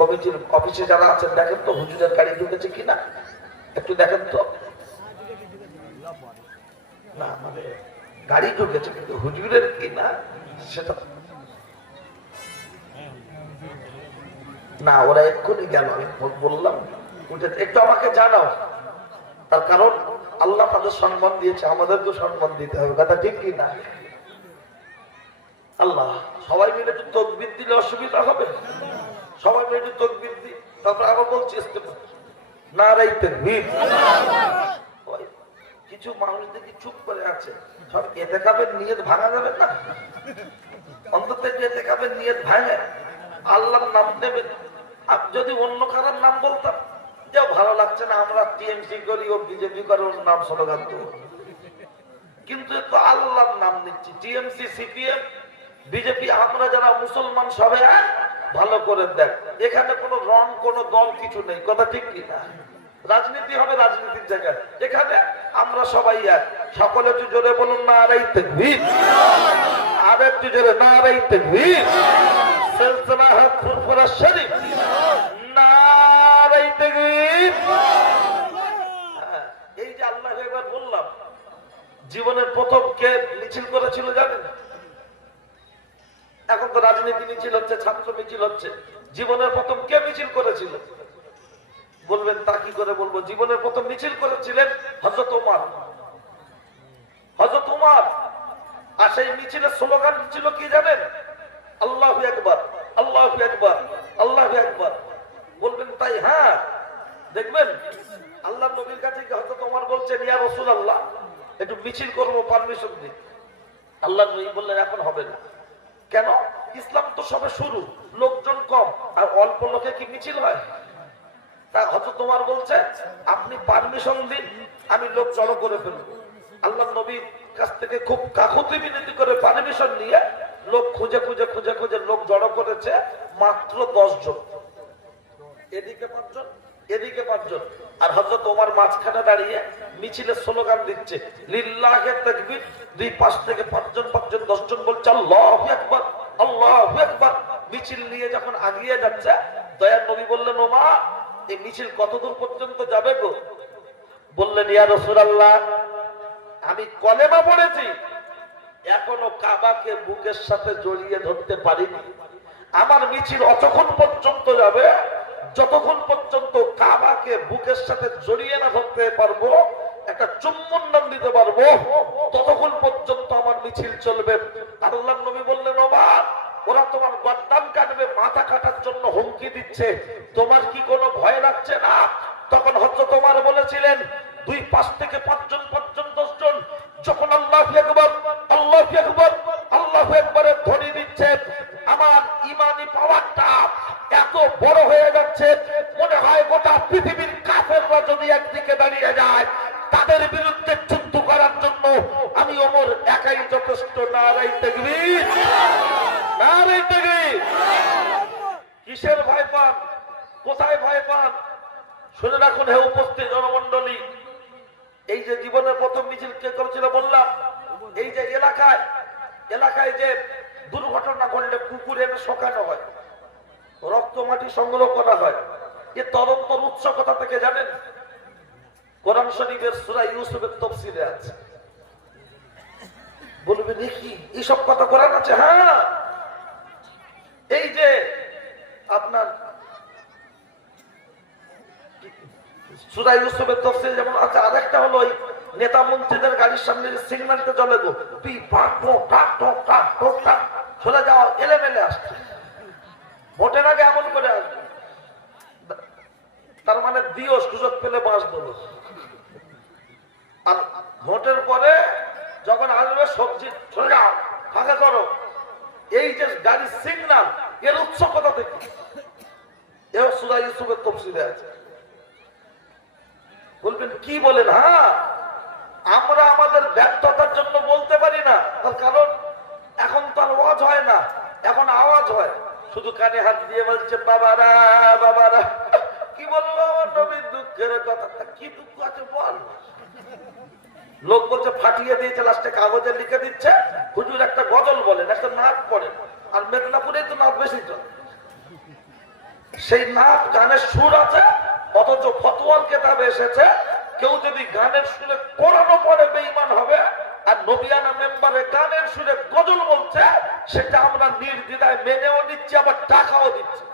কমিটির অফিসে যারা আছেন, দেখেন তো হুজুরের গাড়ি ঢুকেছে কিনা? একটু দেখেন তো। মানে গাড়ি ঢুকেছে, কিন্তু হুজুরের কি না সেটা না, ওরা এক্ষুনি গেল, আমি বললাম। একটু আমাকে জানাও। তার কারণ আল্লাহ তাদের সম্মান দিয়েছে আমাদের তো সম্মান দিতে হবে। কথা ঠিক কি না? আল্লাহ, সবাই মিলে একটু তকবির দিলে অসুবিধা হবে। সবাই একটু তকবির দিই। তারপর আবার বলছি। না রাইতে কিছু মানুষ দেখি চুপ করে আছে। সব এতে কাপের নিয়ত ভাঙা যাবে না? অন্তত এতে কাপের নিয়ত ভাঙে? আল্লাহর নাম নেবে আর যদি অন্য কারোর নাম বলতাম যে ভালো লাগছে না আমরা টিএমসি করি ও বিজেপি করে ওর নাম স্লোগান কিন্তু তো আল্লাহর নাম নিচ্ছি। টিএমসি সিপিএম বিজেপি আমরা যারা মুসলমান সবে এক, ভালো করে দেখ। এখানে কোনো রং কোনো দল কিছু নেই। কথা ঠিক কি না? রাজনীতি হবে রাজনীতির জায়গায়। এখানে আমরা সবাই এক। সকলে একটু জোরে বলুন না আর এই তেকবীর। আর একটু জোরে না আর এই তেকবীর। শরীফ। না হ্যাঁ, এই যে আল্লাহ বললাম জীবনের প্রথম কে মিছিল করেছিল জানেন? এখন তো রাজনীতি মিছিল হচ্ছে, ছাত্র মিছিল হচ্ছে। জীবনের প্রথম কে মিছিল করেছিল? বলবেন, তা কি করে বলব? জীবনের প্রথম মিছিল করেছিলেন হজরত উমার। হজরত উমার। আর সেই মিছিলের স্লোগান ছিল কি জানেন? আল্লাহ একবার আল্লাহ একবার আল্লাহ একবার বলবেন, তাই হ্যাঁ। দেখবেন আল্লাহ নবীর কাছে হজরত উমার বলছেন, ইয়া রসুল আল্লাহ একটু মিছিল করব, পারমিশন দিন আল্লাহ নবী বললেন, এখন হবে না। কেন? ইসলাম তো সবে শুরু, লোকজন কম, আর অল্প লোকে কি মিছিল হয়? তা হয়তো তোমার বলছে, আপনি পারমিশন দিন, আমি লোক জড়ো করে ফেলব। আল্লাহ নবীর কাছ থেকে খুব কাকুতি বিনতি করে পারমিশন নিয়ে লোক খুঁজে খুঁজে খুঁজে খুঁজে লোক জড়ো করেছে মাত্র দশ জন এদিকে পাঁচজন। এদিকে পাঁচজন। আর হজরত তোমার মাঝখানে দাঁড়িয়ে মিছিলের স্লোগান দিচ্ছে, লিল্লাহে তাকবীর। দুই পাশ থেকে পাঁচজন পাঁচজন, দশজন বলছে, আল্লাহু আকবার আল্লাহু আকবার। মিছিল নিয়ে যখন আগিয়ে যাচ্ছে, দয়ার নবী বললেন, ওমা, এই মিছিল কতদূর পর্যন্ত যাবে গো? বললেন, ইয়া রাসূলুল্লাহ, আমি কলেমা পড়েছি, এখনও কাবাকে বুকের সাথে জড়িয়ে ধরতে পারিনি। আমার মিছিল অতক্ষণ পর্যন্ত যাবে যতক্ষণ পর্যন্ত কাবাকে বুকের সাথে জড়িয়ে না ধরতে পারব, একটা চুম্বন নাম দিতে পারব, ততক্ষণ পর্যন্ত আমার মিছিল চলবে। আল্লাহ নবী বললেন ওবার ওরা তোমার গদ্দান কাটবে, মাথা কাটার জন্য হুমকি দিচ্ছে। তোমার কি কোনো ভয় লাগছে না? তখন হচ্ছে তোমার বলেছিলেন, দুই পাঁচ থেকে পাঁচজন পাঁচজন, দশজন, যখন আল্লাহ একবার আল্লাহ একবার আল্লাহ একবারের ধ্বনি দিচ্ছে, আমার ইমানি পাওয়ারটা এত বড় হয়ে যাচ্ছে, মনে হয় গোটা পৃথিবীর কাফেররা যদি একদিকে দাঁড়িয়ে যায়, তাদের বিরুদ্ধে যুদ্ধ করার জন্য আমি ওমর একাই যথেষ্ট নারাই তেগবীর নারাই তেগবীর কিসের ভয় পান? কোথায় ভয় পান? শুনে রাখুন হে উপস্থিত জনমন্ডলী এই যে জীবনের প্রথম মিছিল কে করেছিল বললাম, এই যে এলাকায় এলাকায় যে দুর্ঘটনা ঘটলে কুকুর এনে শোকানো হয়। রক্ত মাটি সংগ্রহ করা হয় এ তদন্তর উৎস কথা থেকে জানেন কোরআন শরীফের সুরা ইউসুফের তফসিলে আছে বলবে দেখি এইসব কথা কোরআন আছে হ্যাঁ এই যে আপনার সুরা ইউসুফের তফসিল যেমন আছে আরেকটা হলো ওই নেতা মন্ত্রীদের গাড়ির সামনে সিগন্যালটা চলে গো তুই পাক ঠোক টাক ঠোক টাক ঠোক টাক চলে যাও এলেমেলে আসছে ভোটের আগে এমন করে আসবে। তার মানে দিও সুযোগ পেলে বাস দেবো। আর ভোটের পরে যখন আসবে, সবজি ফাঁকা করো। এই যে গাড়ির সিগন্যাল এর উৎস কোথা থেকে? এও সুরা ইউসুফের তফসিলে আছে। বলবেন, কি বলেন? হ্যাঁ আমরা আমাদের ব্যর্থতার জন্য বলতে পারি না। তার কারণ, এখন তো আর হয় না, এখন আওয়াজ হয়। শুধু কানে হাত দিয়ে বলছে, বাবারা বাবারা, কি বলব আমার নবীর দুঃখের কথা? কি দুঃখ আছে বল? লোক বলছে, ফাটিয়ে দিয়েছে, লাস্টে কাগজে লিখে দিচ্ছে। হুজুর একটা গজল বলেন, একটা নাচ পড়েন আর মেদিনীপুরে তো নাচ বেশি চলে। সেই নাচ গানের সুর আছে, অথচ ফতোয়ার কেতাবে এসেছে, কেউ যদি গানের সুরে কোরআনও পরে বেঈমান হবে, আর নবিয়ানা মেম্বারে গানের সুরে গজল বলছে সেটা আমরা নির্দ্বিধায় মেনেও নিচ্ছি, আবার টাকাও দিচ্ছি।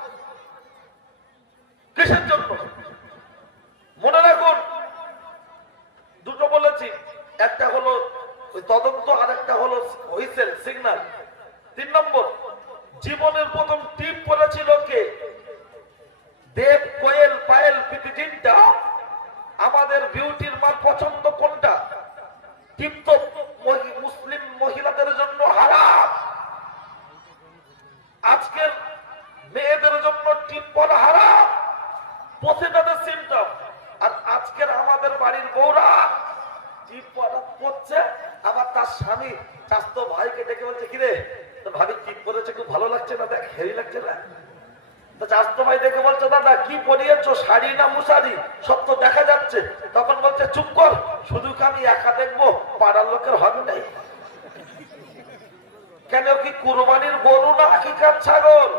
কিসের জন্য? মনে রাখুন, দুটো বলেছি। একটা হলো ওই তদন্ত আর একটা হলো হুইসেল সিগনাল তিন নম্বর, জীবনের প্রথম টিপ পড়েছিল কে দেব কোয়েল পায়েল পিপিজিনটা আমাদের বিউটির মার পছন্দ কোনটা টিপ তো মহি- মুসলিম মহিলাদের জন্য হারাম আজকের মেয়েদের জন্য টিপ পরা হারাম প্রতিটাতে সিমটম আর আজকের আমাদের বাড়ির করছে আবার তার স্বামী ভাইকে ডেকে বলছে ভাবি পরেছে খুব ভালো লাগছে না? দেখ, হেরি লাগছে না? না সব তো দেখা যাচ্ছে। তখন বলছে, চুপ কর, শুধু কি আমি একা দেখব? পাড়ার লোকের হবে নাই। কেন কি কুরবানির গরু না আকিকার ছাগল?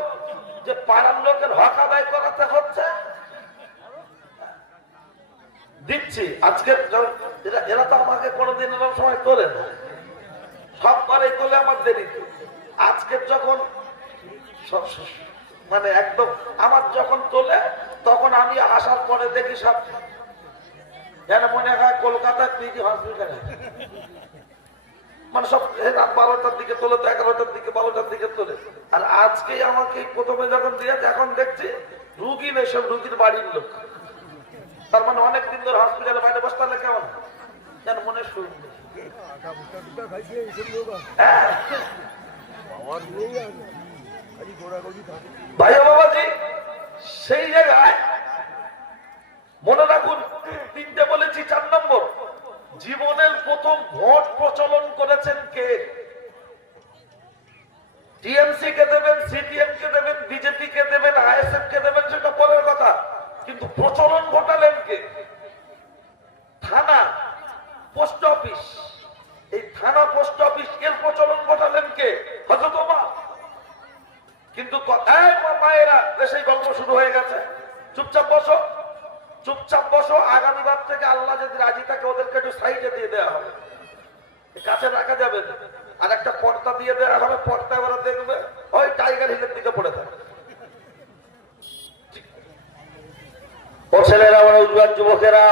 যে পাড়ার লোকের হক আদায় করাতে হচ্ছে? দিচ্ছি। আজকে এরা- তো আমাকে কোনোদিন এরকম সময় তোলে না। সব করে তোলে আমার দেরি আজকে যখন মানে একদম আমার যখন তোলে, তখন আমি আসার পরে দেখি সব যেন মনে হয় কলকাতায় পিজি হসপিটালে। মানে সব রাত বারোটার দিকে তোলে তো এগারোটার দিকে, বারোটার দিকে তোলে। আর আজকে আমাকে প্রথমে যখন দিয়েছে, এখন দেখছি রুগী নেই, সব রুগীর বাড়ির লোক। তার মানে অনেক দিন ধরে হসপিটালে বাইরে বসতে হলে কেমন? যেন মনে ভাই বাবাজি, সেই জায়গায় মনে রাখুন, তিনটে বলেছি, চার নম্বর, জীবনের প্রথম ভোট প্রচলন করেছেন কে? টিএমসি কে দেবেন, সিপিএম কে দেবেন, বিজেপি কে দেবেন, আইএসএফ কে দেবেন সেটা পরের কথা কিন্তু প্রচলন ঘটালেন কে থানা পোস্ট অফিস এই থানা পোস্ট অফিস এর প্রচলন ঘটালেন কে হজরত ওমর কিন্তু ক- এই মা- মায়েরা সেই গল্প শুরু হয়ে গেছে চুপচাপ বসো চুপচাপ বসো থেকে আল্লাহ যদি রাজি থাকে, ওদেরকে একটু সাইডে দিয়ে দেওয়া হবে। কাছে রাখা যাবে। আর একটা পর্দা দিয়ে দেওয়া হবে পর্দা ওরা দেখবে, ওই টাইগার হিলের দিকে পড়ে থাকে। ও ছেলেরা আমার উজ্জ্বল যুবকেরা,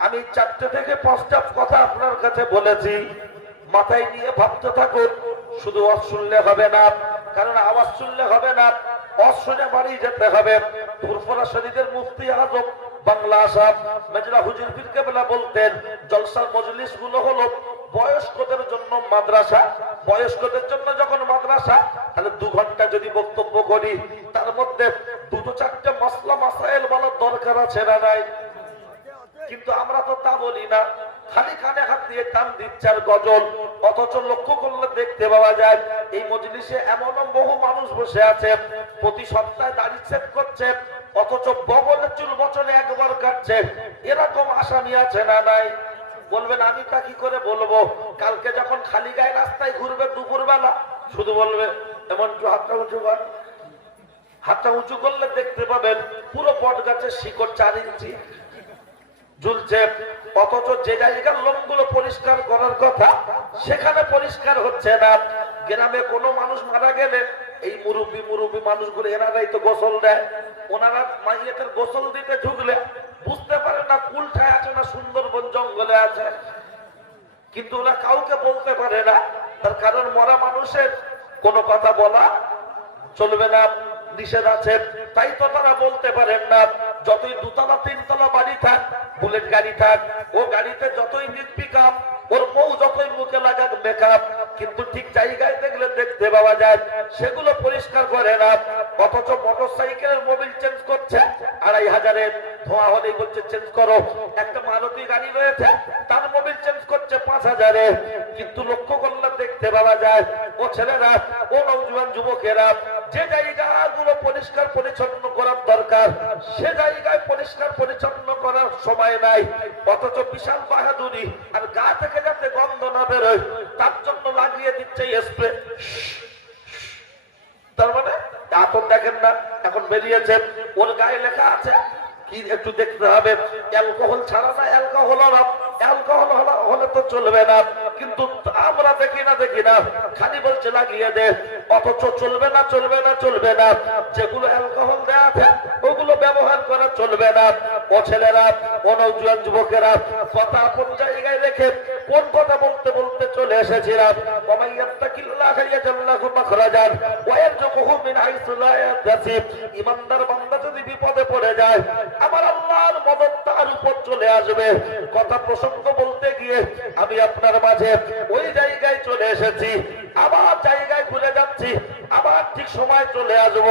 আমি চারটে থেকে পাঁচটা কথা আপনার কাছে বলেছি। মাথায় নিয়ে ভাবতে থাকুন, শুধু অস শুনলে হবে না, কারণ আওয়াজ শুনলে হবে না অস শুনে বাড়ি যেতে হবে। ফুরফরা শরীরের মুফতি আজম বাংলা আসাম, মেজরা হুজুর পীর বলতেন, জলসার মজলিসগুলো হলো বয়স্কদের জন্য মাদ্রাসা। বয়স্কদের জন্য যখন মাদ্রাসা, তাহলে দু ঘণ্টা যদি বক্তব্য করি, তার মধ্যে দুটো চারটে মশলা মাসাইল বলার দরকার আছে না নাই? কিন্তু আমরা তো তা বলি না। খালি কানে হাত দিয়ে টান দিচ্ছে আর গজল, অথচ লক্ষ্য করলে দেখতে পাওয়া যায়, এই মজলিসে এমনও বহু মানুষ বসে আছে, প্রতি সপ্তাহে দাড়ি করছে অথচ বগলের চুল বছরে একবার কাটছে। এরকম আসামি আছে না নাই? বলবেন, আমি তা কি করে বলব? কালকে যখন খালি গায়ে রাস্তায় ঘুরবে দুপুর বেলা শুধু বলবে, এমন একটু হাতটা উঁচু কর। হাতটা উঁচু করলে দেখতে পাবেন, পুরো পট গাছের শিকড় চার ইঞ্চি। ঝুলছে। অথচ যে জায়গার লোকগুলো পরিষ্কার করার কথা, সেখানে পরিষ্কার হচ্ছে না। গ্রামে কোনো মানুষ মারা গেলে এই মুরব্বী মুরব্বী মানুষগুলো এনারাই তো গোসল দেয়। ওনারা মাইয়াদের গোসল দিতে ঢুকলে বুঝতে পারে না কুলঠায় আছে না সুন্দরবন জঙ্গলে আছে। কিন্তু ওরা কাউকে বলতে পারে না। তার কারণ মরা মানুষের কোনো কথা বলা চলবে না, নিষেধ আছে। তাই তো তারা বলতে পারেন না, যতই দুতলা, তিনতলা বাড়ি থাক, বুলেট গাড়ি থাক, ও গাড়িতে যতই নির্বিকাপ ওর বউ যতই মুখে লাগাক মেকআপ কিন্তু ঠিক জায়গায় দেখলে দেখতে পাওয়া যায়, সেগুলো পরিষ্কার করে না, অথচ মোটর সাইকেলের মোবিল চেঞ্জ করছে আড়াই হাজারের। ধোয়া হলেই বলছে চেঞ্জ করো। একটা মারুতি গাড়ি রয়েছে, তার মোবিল চেঞ্জ করছে পাঁচ হাজারে। কিন্তু লক্ষ্য করলে দেখতে পাওয়া যায়, ও ছেলেরা, ও নৌজওয়ান যুবকেরা, যে জায়গাগুলো পরিষ্কার পরিচ্ছন্ন করার দরকার, সে জায়গায় পরিষ্কার পরিচ্ছন্ন করার সময় নাই। অথচ বিশাল বাহাদুরি, আর গা থেকে যাতে গন্ধ না বেরোয়, তার জন্য লাগিয়ে দিচ্ছে স্প্রে তার মানে আতন দেখেন না, এখন বেরিয়েছেন। ওর গায়ে লেখা আছে একটু দেখতে হবে। অ্যালকোহল ছাড়া না অ্যালকোহল অ্যালকোহল হলে তো চলবে না। কিন্তু আমরা দেখি না দেখি না। খালি বলছে, লাগিয়ে দে। অথচ চলবে না চলবে না চলবে না। যেগুলো অ্যালকোহল দেওয়া আছে, ওগুলো ব্যবহার করা চলবে না। ও ছেলেরা ও যুবকেরা, কথা কোন জায়গায় রেখে কোন কথা বলতে বলতে চলে এসেছিলাম। মিন ইমানদার বান্দা যদি বিপদে পড়ে যায়, আমার আল্লাহর মদদ তার উপর চলে আসবে। কথা প্রসঙ্গ বলতে গিয়ে আমি আপনার মাঝে ওই জায়গায় চলে এসেছি। চলে আসব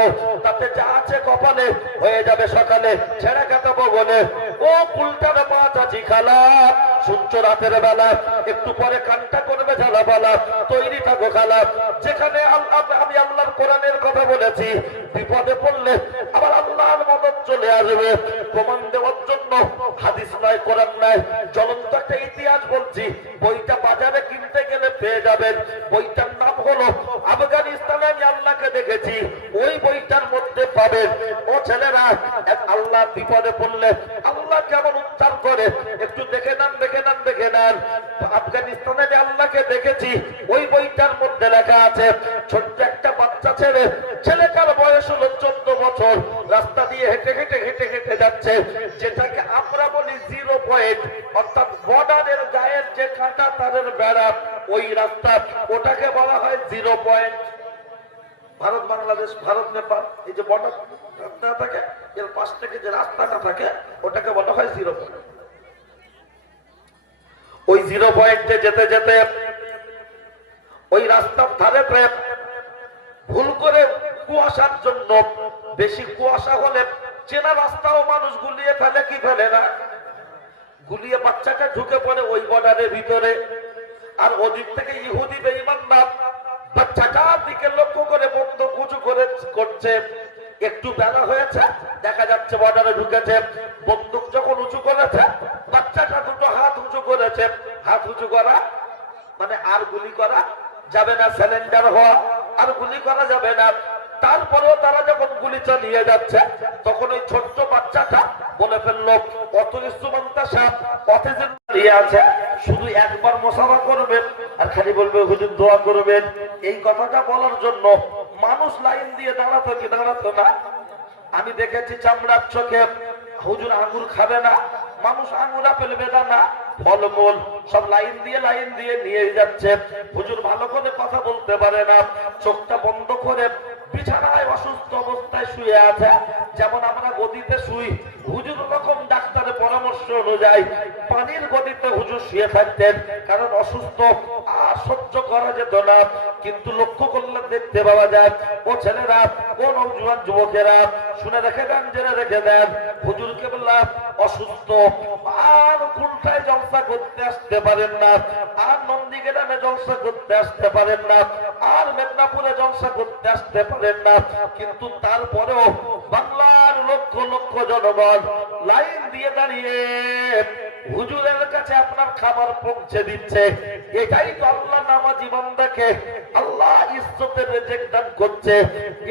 তাতে যা আছে কপালে হয়ে যাবে সকালে। ছেড়ে কাটাবো বলে ও কুলটার পাঁচ আছি খালা। শুনছো রাতের বেলা একটু পরে কানটা করবে ঝালা পালা তৈরি থাকো খালা। যেখানে আমি আল্লাহর কোরআনের কথা বলেছি, বিপদে পড়লে আবার আল্লাহর মদত চলে আসবে। প্রমাণ দেওয়ার জন্য হাদিস নয় কোরআন নয় জ্বলন্ত একটা ইতিহাস বলছি, বইটা বাজারে কিনতে গেলে পেয়ে যাবেন। বইটার নাম হলো দেখেছি, ওই বইটার মধ্যে পাবেন ও ছেলেরা আল্লাহ বিপদে পড়লে আল্লাহ কেমন উচ্চার করে? একটু দেখে নেন দেখে নেন দেখে নেন। আফগানিস্তানে আমি আল্লাহকে দেখেছি, ওই বইটার মধ্যে লেখা আছে, ছোট্ট একটা বাচ্চা ছেলে, ছেলেটার বয়স হলো চোদ্দ বছর। রাস্তা দিয়ে হেঁটে হেঁটে হেঁটে হেঁটে যাচ্ছে। যেটাকে আমরা বলি জিরো পয়েন্ট অর্থাৎ বর্ডারের গায়ের যে কাঁটা, তারের বেড়া, ওই রাস্তা, ওটাকে বলা হয় জিরো পয়েন্ট ভারত, বাংলাদেশ, ভারত, নেপাল, এই যে বর্ডার থাকে, এর পাশ থেকে যে রাস্তাটা থাকে, ওটাকে বলা হয় জিরো ওই জিরো পয়েন্টে যেতে যেতে, ওই রাস্তার ধারে ভুল করে কুয়াশার জন্য, বেশি কুয়াশা হলে চেনা রাস্তাও মানুষ গুলিয়ে ফেলে কি ফেলে না? গুলিয়ে বাচ্চাটা ঢুকে পড়ে ওই বর্ডারের ভিতরে। আর ওদিক থেকে ইহুদি বেঈমান না মানে তারপরেও তারা যখন গুলি চালিয়ে যাচ্ছে, তখন ওই ছোট্ট বাচ্চাটা বলে ফেলল, অত ইস্তুমান্তা সাপ আছে, শুধু একবার মশাবা করবেন আর খালি বলবে, হুজুর দোয়া করবেন। এই কথাটা বলার জন্য মানুষ লাইন দিয়ে দাঁড়াতো কি দাঁড়াতো না? আমি দেখেছি চামড়ার চোখে হুজুর আঙুর খাবে না, মানুষ আঙুর আপেল বেদানা ফলমূল সব লাইন দিয়ে লাইন দিয়ে নিয়ে যাচ্ছে। হুজুর ভালো করে কথা বলতে পারে না, চোখটা বন্ধ করে বিছানায় অসুস্থ অবস্থায় শুয়ে আছে। যেমন আমরা গদিতে শুই, হুজুর রকম ডাক্তারের পরামর্শ অনুযায়ী পানির গদিতে হুজুর শুয়ে থাকতেন, কারণ অসুস্থ আর সহ্য করা যেত না। কিন্তু লক্ষ্য করলে দেখতে পাওয়া যায়, ও ছেলেরা, ও নৌজুয়ান যুবকেরা, শুনে রেখে দেন, জেনে রেখে দেন হুজুরকে বললাম অসুস্থ। আর খুলটায় জলসা করতে আসতে পারেন না, আর নন্দীগ্রামে জলসা করতে আসতে পারেন না, আর মেদিনীপুরে জলসা করতে আসতে পারেন না। কিন্তু তারপরেও বাংলার লক্ষ লক্ষ জনগণ লাইন দিয়ে দাঁড়িয়ে হুজুরের কাছে আপনার খাবার পৌঁছে দিচ্ছে, এটাই তো আল্লাহ নামাজি বান্দাকে আল্লাহ ইজ্জতের রেজেক দান করছে,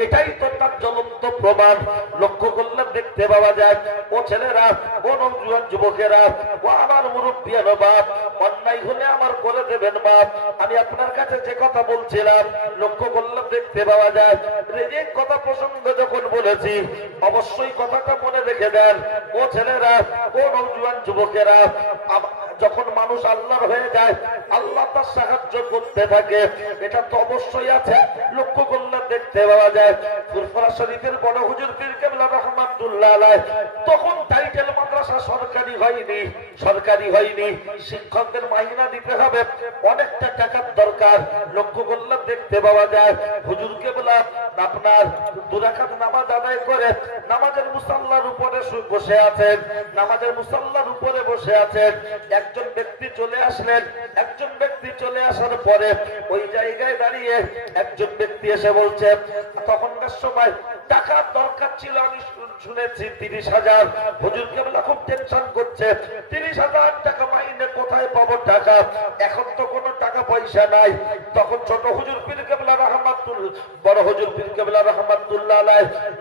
এটাই তো তার জ্বলন্ত প্রমাণ। লক্ষ্য করলে দেখতে পাওয়া যায়, ও ছেলেরা, ও নবজুয়ান যুবকেরা, ও আমার মুরব্বিয়ান বাপ, অন্যায় হলে আমার করে দেবেন বাপ। আমি আপনার কাছে যে কথা বলছিলাম, লক্ষ্য করলে দেখতে পাওয়া যায়, রেজেক কথা প্রসঙ্গ যখন বলেছি, অবশ্যই কথাটা মনে রেখে দেন, ও ছেলেরা, ও নবজুয়ান যুবকেরা যখন মানুষ আল্লাহর হয়ে যায়, আল্লাহ তার সাহায্য করতে থাকে। এটা তো অবশ্যই আছে। লক্ষ্য করলে দেখতে পাওয়া যায়। ফুরফুরা শরীফের বড় হুজুর পীর কেবলা তখন টাইটেল মাদ্রাসা সরকারি হয়নি সরকারি হয়নি। শিক্ষকদের মাইনা দিতে হবে। অনেকটা টাকার দরকার। লক্ষ্য করলে দেখতে পাওয়া যায়। হুজুরকে বলা আপনার দুরাকাত নামাজ আদায় করে, নামাজের মুসাল্লার উপরে বসে আছেন। নামাজের মুসাল্লার উপরে বসে আছেন। একজন ব্যক্তি চলে আসলেন, একজন ব্যক্তি চলে আসার পরে ওই জায়গায় দাঁড়িয়ে একজন ব্যক্তি এসে বলছে, তখনকার সময় টাকার দরকার ছিল, আমি শুনেছি তিরিশ হাজার। হুজুরকে বলা খুব টেনশন করছে। তিরিশ হাজার টাকা মাইনে কোথায় পাবো টাকা? এখন তো কোনো টাকা পয়সা নাই। তখন ছোট হুজুর পীর কেবলা রহমাতুল, বড় হুজুর পীর কেবলা রহমাতুল্লাহ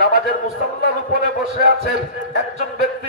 নামাজের মুসাল্লার উপরে বসে আছেন। একজন ব্যক্তি